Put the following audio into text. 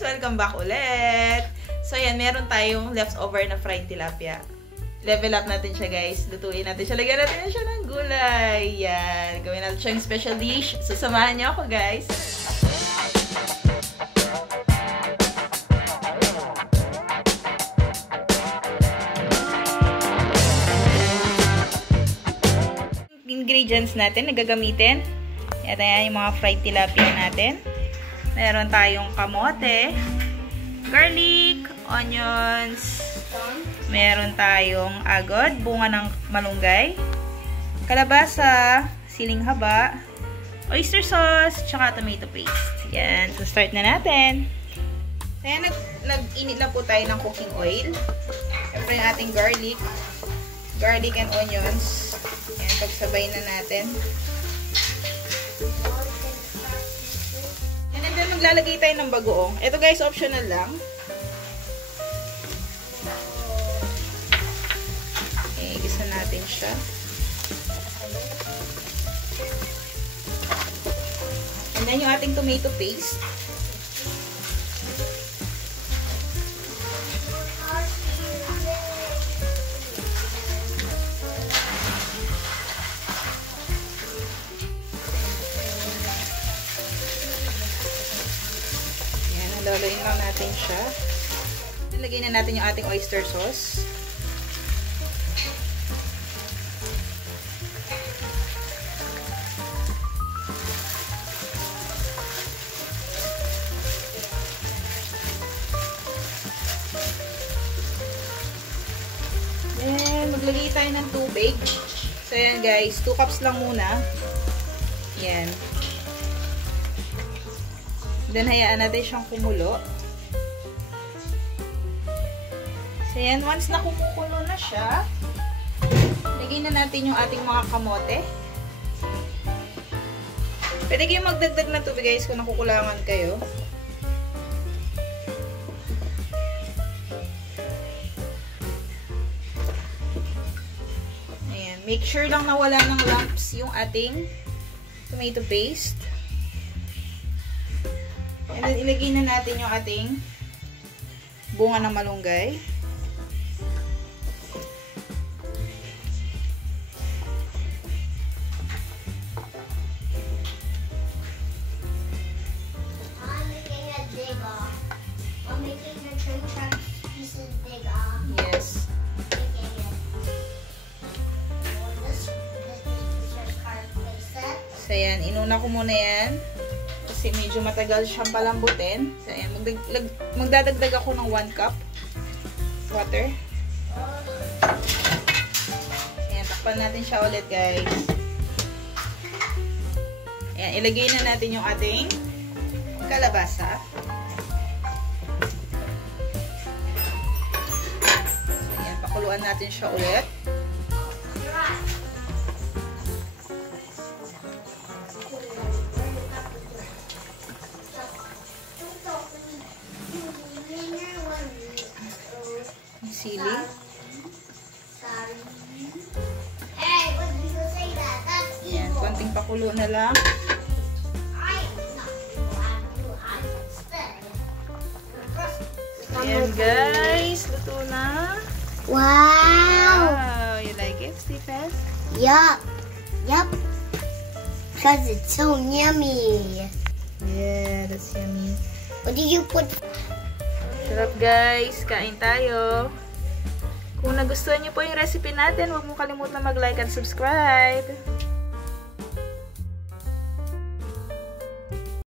Welcome back ulit! So yan, meron tayong leftover na fried tilapia. Level up natin siya guys. Lutuin natin siya. Lagyan natin siya ng gulay. Yan. Gawin natin siyang special dish. So samahan niyo ako guys. Ingredients natin na gagamitin. Ito yan yung mga fried tilapia natin. Meron tayong kamote, garlic, onions, meron tayong agod, bunga ng malunggay, kalabasa, siling haba, oyster sauce, tsaka tomato paste. Yan. So, start na natin. Ayan, nag-init na po tayo ng cooking oil. Siyempre yung ating garlic and onions. Ayan, pagsabay na natin. And then, maglalagay tayo ng bagoong. Ito guys, optional lang. Okay, gisa natin siya. And then, yung ating tomato paste. Luluin lang natin siya. Lagyan na natin yung ating oyster sauce. Then, maglagay tayo ng tubig. So, yan guys. 2 cups lang muna. Yan. Then, hayaan natin siyang kumulo. So, yan. Once na kumukulo na siya, lagyan na natin yung ating mga kamote. Pwede kayong magdagdag ng tubig guys kung nakukulangan kayo. Ayan. Make sure lang na wala ng lumps yung ating tomato paste. And then, ilagay na natin yung ating bunga ng malunggay. I'm making a dig off. I'm making the tree trunk pieces dig off. Yes. Making it. This is just cardboard set. So, yan. Inuna ko muna yan. Kasi medyo matagal siyang palambutin. So, ayan, magdadagdag ako ng 1 cup water. Ayan, takpan natin siya ulit, guys. Ayan, ilagay na natin yung ating kalabasa. So, ayan, pakuluan natin siya ulit. Sili. Hey, what did you say that? That's evil. Ayan, konting pakulo na lang. Ayan guys, luto na. Wow. Wow, you like it, Stephen? Yup. Yup. Because it's so yummy. Yeah, that's yummy. What did you put? Sarap guys, kain tayo. Kung nagustuhan niyo po yung recipe natin, huwag mo kalimutan mag-like and subscribe.